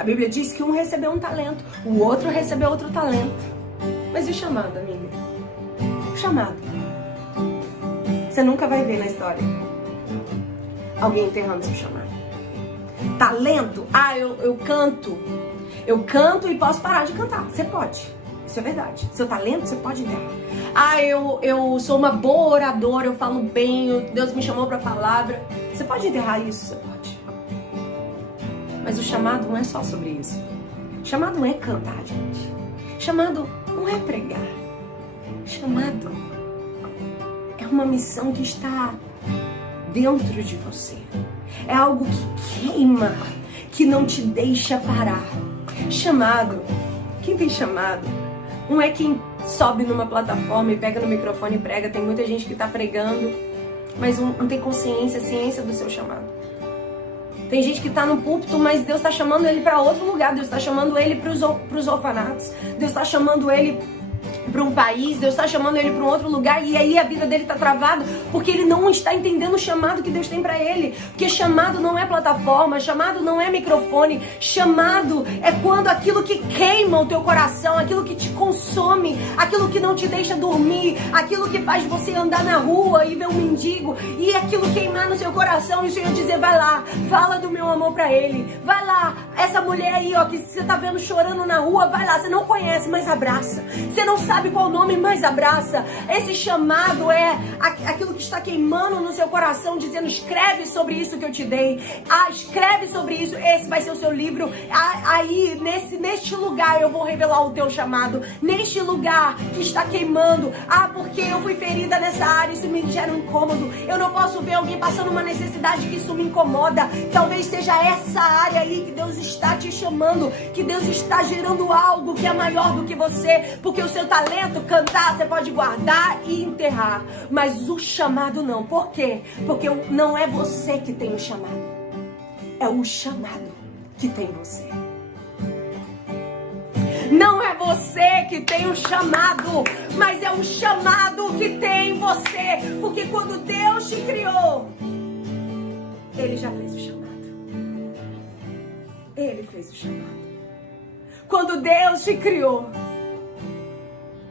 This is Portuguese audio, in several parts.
A Bíblia diz que um recebeu um talento, o outro recebeu outro talento. Mas e o chamado, amiga? O chamado. Você nunca vai ver na história alguém enterrando seu chamado. Talento? Eu canto. Eu canto e posso parar de cantar. Você pode. Isso é verdade. Seu talento, você pode enterrar. Eu sou uma boa oradora, eu falo bem, Deus me chamou pra palavra. Você pode enterrar isso? Você pode. Mas o chamado não é só sobre isso. O chamado não é cantar, gente. O chamado não é pregar. O chamado é uma missão que está dentro de você. É algo que queima, que não te deixa parar. Chamado. Quem tem chamado não é quem sobe numa plataforma e pega no microfone e prega. Tem muita gente que está pregando, mas não tem ciência do seu chamado. Tem gente que está no púlpito, mas Deus está chamando ele para outro lugar. Deus está chamando ele para os orfanatos. Deus está chamando ele para um país. Deus está chamando ele para um outro lugar. E aí a vida dele está travada porque ele não está entendendo o chamado que Deus tem para ele. Porque chamado não é plataforma, chamado não é microfone. Chamado é quando aquilo que queima o teu coração, aquilo que te consome, aquilo que não te deixa dormir, aquilo que faz você andar na rua e ver um mendigo e aquilo queimar no seu coração e o Senhor dizer: vai lá, fala do meu amor para ele. Vai lá, essa mulher aí, ó, que você tá vendo chorando na rua, vai lá, você não conhece, mas abraça. Você não sabe qual o nome, mas abraça. Esse chamado é aquilo que está queimando no seu coração, dizendo: escreve sobre isso que eu te dei. Escreve sobre isso, esse vai ser o seu livro. Aí, neste lugar eu vou revelar o teu chamado. Neste lugar que está queimando. Porque eu fui ferida nessa área, isso me gera um incômodo. Eu não posso ver alguém passando uma necessidade, que isso me incomoda. Talvez seja essa área aí que Deus está te chamando, que Deus está gerando algo que é maior do que você, porque o seu talento, cantar, você pode guardar e enterrar, mas o chamado não. Por quê? Porque não é você que tem o chamado, é o chamado que tem você. Não é você que tem o chamado, mas é o chamado que tem você, porque quando Deus te criou, Ele já fez o chamado. Ele fez o chamado. Quando Deus te criou,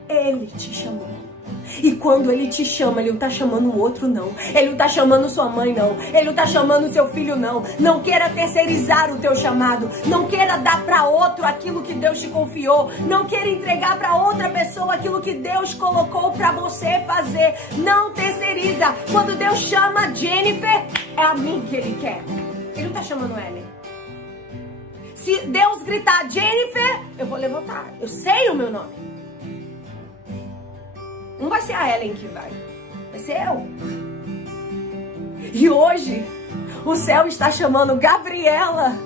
Ele te chamou. E quando Ele te chama, Ele não está chamando o outro, não. Ele não está chamando sua mãe, não. Ele não está chamando seu filho, não. Não queira terceirizar o teu chamado. Não queira dar para outro aquilo que Deus te confiou. Não queira entregar para outra pessoa aquilo que Deus colocou para você fazer. Não terceiriza. Quando Deus chama Jennifer, é a mim que Ele quer. Ele não está chamando Ellen. Se Deus gritar Jennifer, eu vou levantar. Eu sei o meu nome. Não vai ser a Ellen que vai ser eu. E hoje, o céu está chamando Gabriela,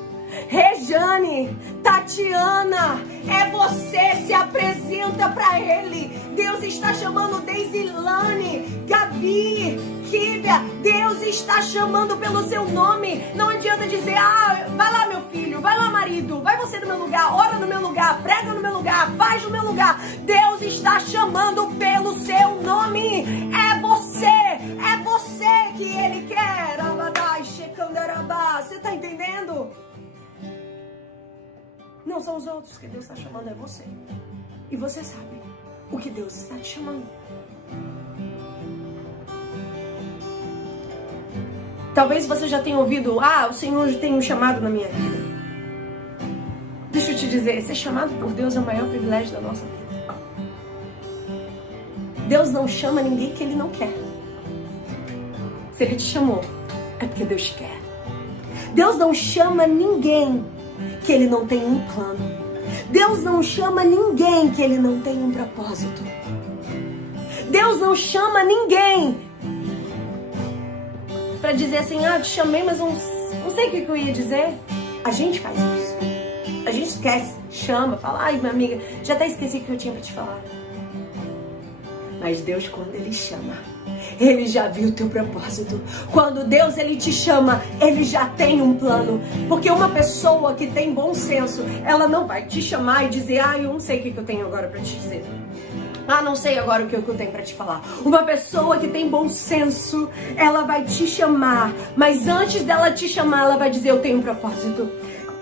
Rejane, Tatiana. É você, se apresenta para Ele. Deus está chamando Deisilane, Gabi, Kívia. Deus está chamando pelo seu nome. Não adianta dizer: vai lá meu filho, vai lá marido, vai você no meu lugar, ora no meu lugar, prega no meu lugar, faz no meu lugar. Deus está chamando pelo seu nome. É você que Ele quer. Você está entendendo? Não são os outros que Deus está chamando, é você. E você sabe o que Deus está te chamando. Talvez você já tenha ouvido: o Senhor tem um chamado na minha vida. Deixa eu te dizer, ser chamado por Deus é o maior privilégio da nossa vida. Deus não chama ninguém que Ele não quer. Se Ele te chamou, é porque Deus te quer. Deus não chama ninguém que Ele não tem um plano. Deus não chama ninguém que Ele não tem um propósito. Deus não chama ninguém para dizer assim: te chamei, mas não sei o que eu ia dizer. A gente faz isso. A gente esquece, chama, fala: minha amiga, já até esqueci o que eu tinha para te falar. Mas Deus, quando Ele chama, Ele já viu o teu propósito. Quando Deus, Ele te chama, Ele já tem um plano. Porque uma pessoa que tem bom senso, ela não vai te chamar e dizer: eu não sei o que eu tenho agora para te dizer. Não sei agora o que eu tenho para te falar. Uma pessoa que tem bom senso, ela vai te chamar. Mas antes dela te chamar, ela vai dizer: eu tenho um propósito.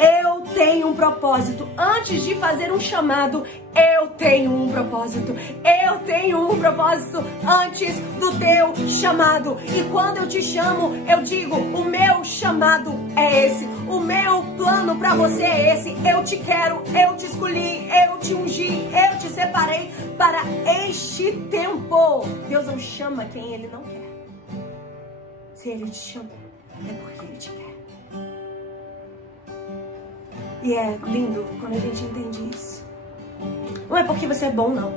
Eu tenho um propósito. Antes de fazer um chamado, eu tenho um propósito. Eu tenho um propósito antes do teu chamado. E quando eu te chamo, eu digo, o meu chamado é esse. O meu plano pra você é esse. Eu te quero, eu te escolhi, eu te ungi, eu te separei para este tempo. Deus não chama quem Ele não quer. Se Ele te chamou, é porque Ele te quer. E é lindo quando a gente entende isso. Não é porque você é bom, não.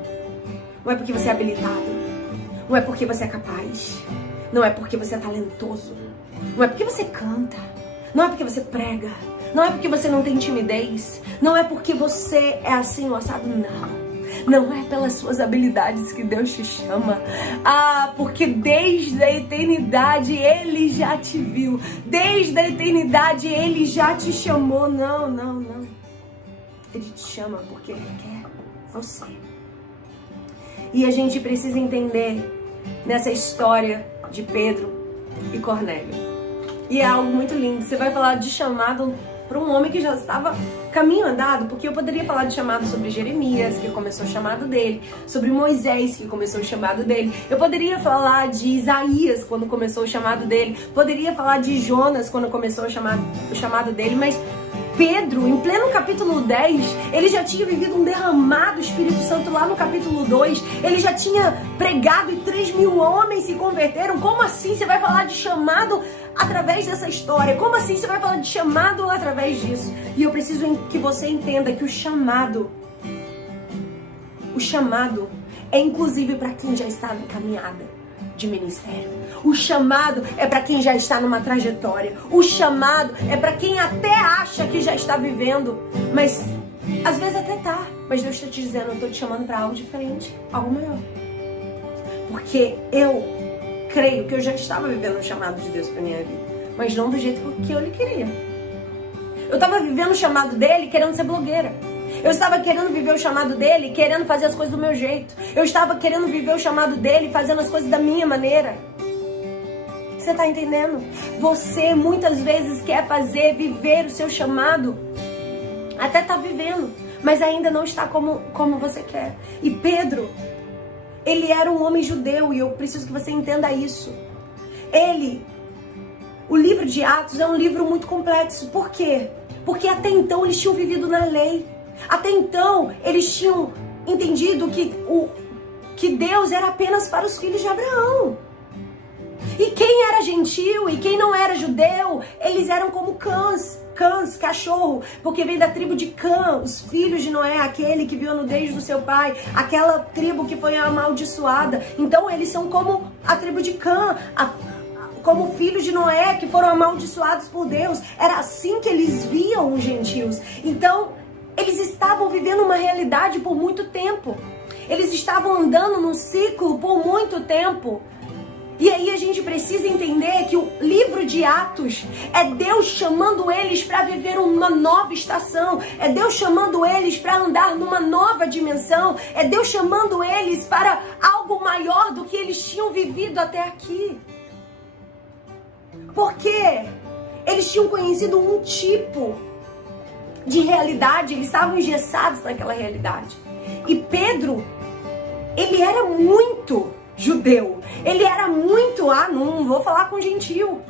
Não é porque você é habilitado. Não é porque você é capaz. Não é porque você é talentoso. Não é porque você canta. Não é porque você prega. Não é porque você não tem timidez. Não é porque você é assim ou assado, não. Não é pelas suas habilidades que Deus te chama. Porque desde a eternidade Ele já te viu. Desde a eternidade Ele já te chamou. Não, não, não. Ele te chama porque Ele quer você. E a gente precisa entender nessa história de Pedro e Cornélio. E é algo muito lindo. Você vai falar de chamado para um homem que já estava caminho andado, porque eu poderia falar de chamado sobre Jeremias, que começou o chamado dele, sobre Moisés, que começou o chamado dele. Eu poderia falar de Isaías, quando começou o chamado dele. Poderia falar de Jonas, quando começou o chamado dele, mas Pedro, em pleno capítulo 10, ele já tinha vivido um derramado Espírito Santo lá no capítulo 2. Ele já tinha pregado e 3.000 homens se converteram. Como assim você vai falar de chamado através dessa história? Como assim você vai falar de chamado através disso? E eu preciso que você entenda que o chamado é inclusive para quem já está na caminhada de ministério. O chamado é para quem já está numa trajetória. O chamado é para quem até acha que já está vivendo, mas às vezes até tá. Mas Deus está te dizendo, eu estou te chamando para algo diferente, algo maior. Porque eu creio que eu já estava vivendo o chamado de Deus para minha vida, mas não do jeito que eu queria. Eu estava vivendo o chamado dele querendo ser blogueira. Eu estava querendo viver o chamado dele, querendo fazer as coisas do meu jeito. Eu estava querendo viver o chamado dele, fazendo as coisas da minha maneira. Você está entendendo? Você muitas vezes quer viver o seu chamado. Até está vivendo, mas ainda não está como você quer. E Pedro, ele era um homem judeu, e eu preciso que você entenda isso. O livro de Atos é um livro muito complexo. Por quê? Porque até então eles tinham vivido na lei. Até então, eles tinham entendido que Deus era apenas para os filhos de Abraão. E quem era gentil e quem não era judeu, eles eram como cães, cachorro, porque vem da tribo de Cã, os filhos de Noé, aquele que viu a nudez do seu pai, aquela tribo que foi amaldiçoada. Então, eles são como a tribo de Cã, como filhos de Noé, que foram amaldiçoados por Deus. Era assim que eles viam os gentios. Então, eles estavam vivendo uma realidade por muito tempo. Eles estavam andando num ciclo por muito tempo. E aí a gente precisa entender que o livro de Atos é Deus chamando eles para viver uma nova estação. É Deus chamando eles para andar numa nova dimensão. É Deus chamando eles para algo maior do que eles tinham vivido até aqui. Porque eles tinham conhecido um tipo de realidade, eles estavam engessados naquela realidade. E Pedro, ele era muito judeu, ele era muito, não vou falar com gentil.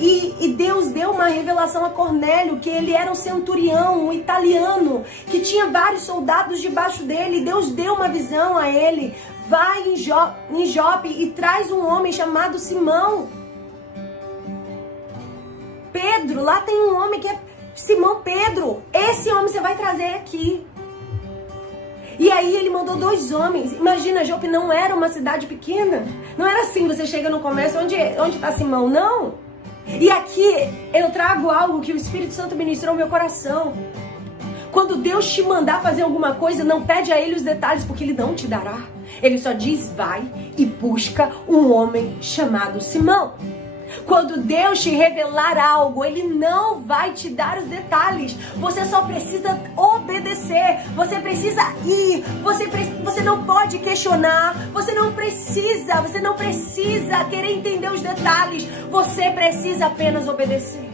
E Deus deu uma revelação a Cornélio, que ele era um centurião, um italiano, que tinha vários soldados debaixo dele. Deus deu uma visão a ele: vai em Jope e traz um homem chamado Simão. Pedro, lá tem um homem que é Simão Pedro, esse homem você vai trazer aqui. E aí ele mandou 2 homens. Imagina, Jope não era uma cidade pequena. Não era assim, você chega no comércio, onde está Simão? Não. E aqui eu trago algo que o Espírito Santo ministrou no meu coração. Quando Deus te mandar fazer alguma coisa, não pede a Ele os detalhes, porque Ele não te dará. Ele só diz, vai e busca um homem chamado Simão. Quando Deus te revelar algo, Ele não vai te dar os detalhes. Você só precisa obedecer. Você precisa ir. Você não pode questionar. Você não precisa querer entender os detalhes. Você precisa apenas obedecer.